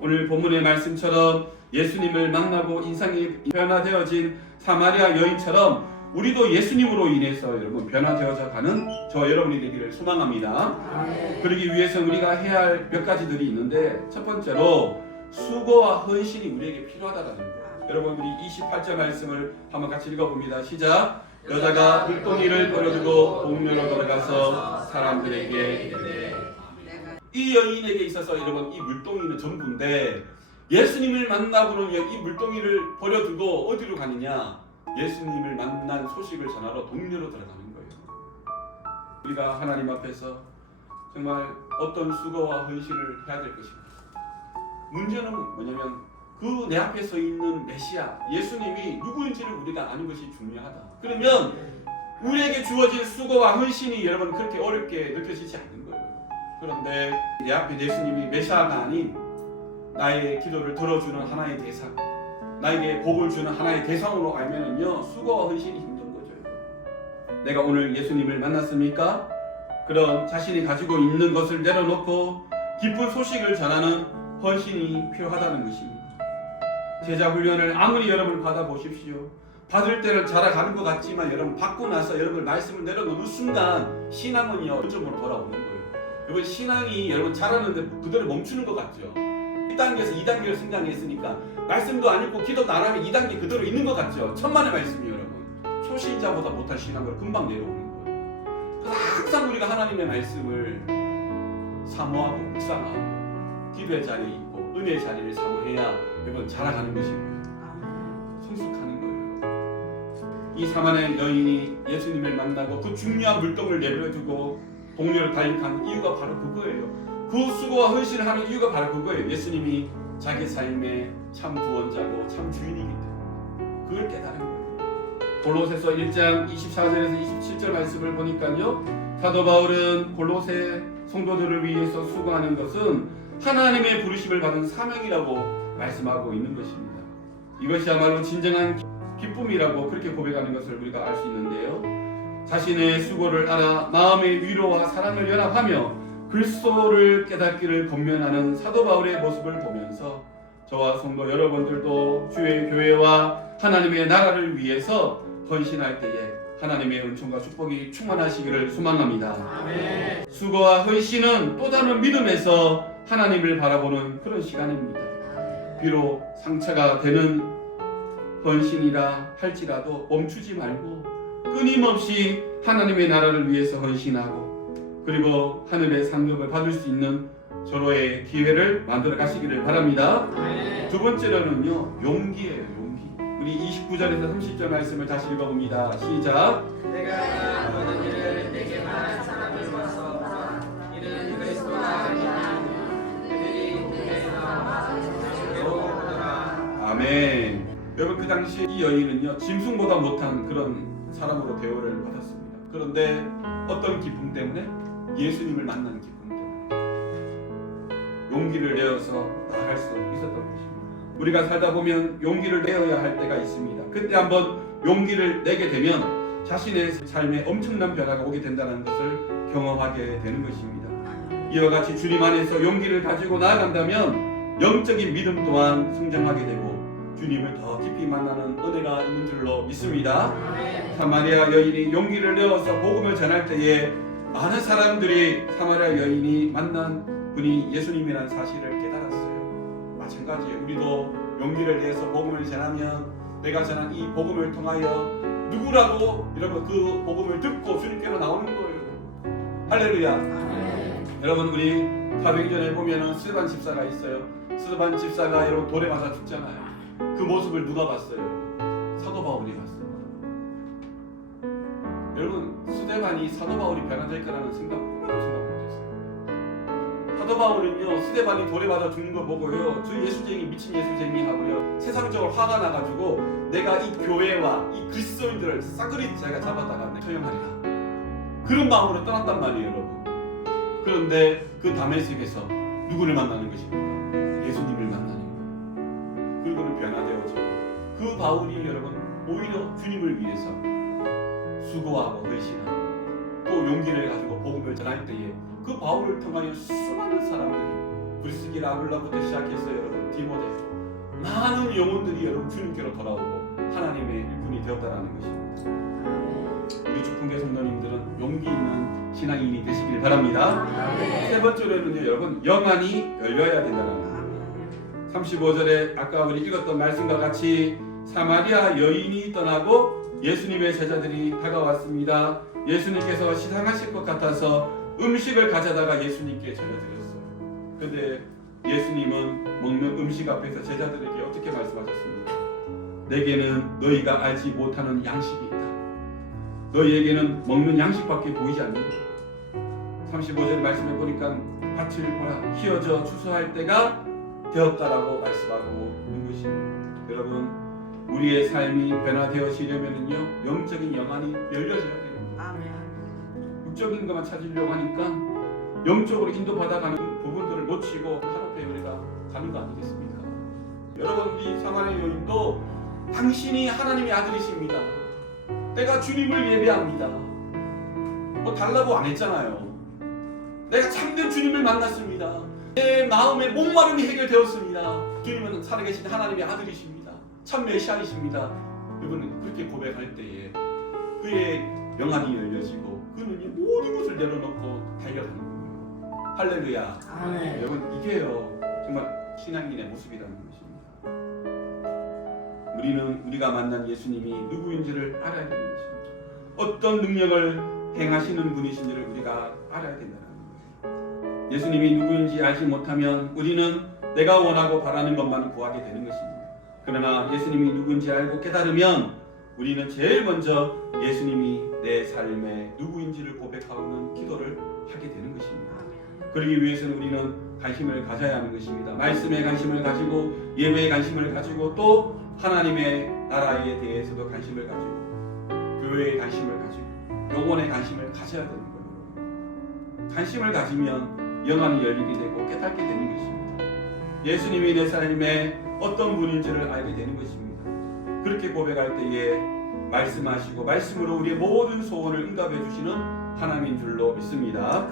오늘 본문의 말씀처럼 예수님을 만나고 인상이 변화되어진 사마리아 여인처럼 우리도 예수님으로 인해서 여러분 변화되어져 가는 저 여러분이 되기를 소망합니다. 그러기 위해서 우리가 해야 할 몇 가지들이 있는데, 첫 번째로 수고와 헌신이 우리에게 필요하다는 거예요. 여러분, 우리 28절 말씀을 한번 같이 읽어봅니다. 시작. 여자가 물동이를 버려두고 동료로 돌아가서 사람들에게 이르되. 이 여인에게 있어서 여러분 이 물동이는 전부인데, 예수님을 만나고는 이 물동이를 버려두고 어디로 가느냐? 예수님을 만난 소식을 전하러 동료로 들어가는 거예요. 우리가 하나님 앞에서 정말 어떤 수고와 헌신을 해야 될 것입니다. 문제는 뭐냐면 그 내 앞에 서 있는 메시아 예수님이 누구인지를 우리가 아는 것이 중요하다. 그러면 우리에게 주어진 수고와 헌신이 여러분 그렇게 어렵게 느껴지지 않는 거예요. 그런데 내 앞에 예수님이 메시아가 아닌 나의 기도를 들어주는 하나의 대상, 나에게 복을 주는 하나의 대상으로 알면은요 수고와 헌신이 힘든 거죠. 내가 오늘 예수님을 만났습니까? 그럼 자신이 가지고 있는 것을 내려놓고 기쁜 소식을 전하는 헌신이 필요하다는 것입니다. 제자 훈련을 아무리 여러분 받아보십시오. 받을 때는 자라가는 것 같지만 여러분 받고 나서 여러분 말씀을 내려놓는 순간 신앙은요 원점으로 돌아오는 거예요. 여러분 신앙이 여러분 자라는데 그대로 멈추는 것 같죠. 1단계에서 2단계를 성장했으니까 말씀도 안 읽고 기도도 안 하면 2단계 그대로 있는 것 같죠. 천만의 말씀이에요. 여러분 초신자보다 못할 신앙으로 금방 내려오는 거예요. 그래서 항상 우리가 하나님의 말씀을 사모하고 묵상하고 기도의 자리에 있고 은혜의 자리를 사모해야 여러분 자라가는 것이고요. 성숙하는 거예요. 이 사마리아 여인이 예수님을 만나고 그 중요한 물동을 내버려두고 동료를 달리간 이유가 바로 그거예요. 그 수고와 헌신을 하는 이유가 바로 그거예요. 예수님이 자기 삶의 참 구원자고 참 주인이기 때문에 그걸 깨달은 거예요. 골로새서 1장 24절에서 27절 말씀을 보니까요, 사도 바울은 골로새 성도들을 위해서 수고하는 것은 하나님의 부르심을 받은 사명이라고 말씀하고 있는 것입니다. 이것이야말로 진정한 기쁨이라고 그렇게 고백하는 것을 우리가 알 수 있는데요, 자신의 수고를 알아 마음의 위로와 사랑을 연합하며 그리스도를 깨닫기를 권면하는 사도 바울의 모습을 보면서 저와 성도 여러분들도 주의 교회와 하나님의 나라를 위해서 헌신할 때에 하나님의 은총과 축복이 충만하시기를 소망합니다. 아멘. 수고와 헌신은 또 다른 믿음에서 하나님을 바라보는 그런 시간입니다. 비록 상처가 되는 헌신이라 할지라도 멈추지 말고 끊임없이 하나님의 나라를 위해서 헌신하고 그리고 하늘의 상급을 받을 수 있는 서로의 기회를 만들어 가시기를 바랍니다. 두 번째로는요, 용기예요. 용기. 우리 29절에서 30절 말씀을 다시 읽어봅니다. 시작. 내가 모든 일을 내게 말한 사람을 보아서 이는 그리스도가 아니라 그들이 공회에서 오더라. 아멘. 여러분 그 당시 이 여인은요 짐승보다 못한 그런 사람으로 대우를 받았습니다. 그런데 어떤 기쁨 때문에? 예수님을 만나는 기쁨 때문에 용기를 내어서 나아갈 수 있었던 것입니다. 우리가 살다 보면 용기를 내어야 할 때가 있습니다. 그때 한번 용기를 내게 되면 자신의 삶에 엄청난 변화가 오게 된다는 것을 경험하게 되는 것입니다. 이와 같이 주님 안에서 용기를 가지고 나아간다면 영적인 믿음 또한 성장하게 되고 주님을 더 깊이 만나는 은혜가 있는 줄로 믿습니다. 사마리아 여인이 용기를 내어서 복음을 전할 때에 많은 사람들이 사마리아 여인이 만난 분이 예수님이라는 사실을 깨달았어요. 마찬가지예요. 우리도 용기를 내서 복음을 전하면 내가 전한 이 복음을 통하여 누구라도 여러분 그 복음을 듣고 주님께로 나오는 거예요. 할렐루야. 여러분 우리 사도행전에 보면은 스데반 집사가 있어요. 스데반 집사가 여러분 돌에 맞아 죽잖아요. 그 모습을 누가 봤어요? 사도 바울이 봤어요. 여러분 스데반이 사도 바울이 변화될 거라는 생각 꿈에도 생각 못했어요. 사도 바울은요 스데반이 돌에 맞아 죽는 거 보고요 저 예수쟁이 미친 예수쟁이 하고요 세상적으로 화가 나가지고 내가 이 교회와 이 그리스도인들을 싸그리 제가 잡아다가 처형하리라 그런 마음으로 떠났단 말이에요. 여러분 그런데 그 다메섹에서 누구를 만나는 것입니까? 예수님을 만나는 거예요. 그리고는 변화되어지고 그 바울이 여러분 오히려 주님을 위해서 수고하고 헌신하고 또 용기를 가지고 복음을 전할 때에 그 바울을 통하여 수많은 사람들이 브리스기 라굴라부터 시작해서 여러분 디모데 많은 영혼들이 여러분 주님께로 돌아오고 하나님의 일꾼이 되었다라는 것입니다. 우리 주풍계 성도님들은 용기 있는 신앙인이 되시길 바랍니다. 세 번째로는요 여러분 영안이 열려야 된다는 거예요. 35절에 아까 우리 읽었던 말씀과 같이 사마리아 여인이 떠나고 예수님의 제자들이 다가왔습니다. 예수님께서 시상하실 것 같아서 음식을 가져다가 예수님께 전해드렸어요. 그런데 예수님은 먹는 음식 앞에서 제자들에게 어떻게 말씀하셨습니까? 내게는 너희가 알지 못하는 양식이 있다. 너희에게는 먹는 양식밖에 보이지 않는다. 35절 말씀해 보니까 밭을 보라 휘어져 추수할 때가 되었다라고 말씀하고 있는 것입니다. 여러분 우리의 삶이 변화되어지려면요 영적인 영안이 열려져야 됩니다. 육적인 것만 찾으려고 하니까 영적으로 인도받아가는 부분들을 놓치고 한없이 우리가 가는 거 아니겠습니까? 여러분 우리 사마리아 여인도 당신이 하나님의 아들이십니다. 내가 주님을 예배합니다. 뭐 달라고 안 했잖아요. 내가 참된 주님을 만났습니다. 내 마음의 목마름이 해결되었습니다. 주님은 살아계신 하나님의 아들이십니다. 참 메시아이십니다. 여러분 그렇게 고백할 때에 그의 영안이 열려지고 그는 모든 것을 내려놓고 달려가는 거예요. 할렐루야. 아멘. 여러분 이게요 정말 신앙인의 모습이라는 것입니다. 우리는 우리가 만난 예수님이 누구인지를 알아야 되는 것입니다. 어떤 능력을 행하시는 분이신지를 우리가 알아야 된다는 거예요. 예수님이 누구인지 알지 못하면 우리는 내가 원하고 바라는 것만 구하게 되는 것입니다. 그러나 예수님이 누구인지 알고 깨달으면 우리는 제일 먼저 예수님이 내 삶의 누구인지를 고백하는 기도를 하게 되는 것입니다. 그러기 위해서는 우리는 관심을 가져야 하는 것입니다. 말씀에 관심을 가지고 예배에 관심을 가지고 또 하나님의 나라에 대해서도 관심을 가지고 교회에 관심을 가지고 영혼에 관심을 가져야 되는 거예요. 관심을 가지면 영안이 열리게 되고 깨닫게 되는 것입니다. 예수님이 내 삶에 어떤 분인지를 알게 되는 것입니다. 그렇게 고백할 때에 말씀하시고 말씀으로 우리의 모든 소원을 응답해 주시는 하나님인 줄로 믿습니다.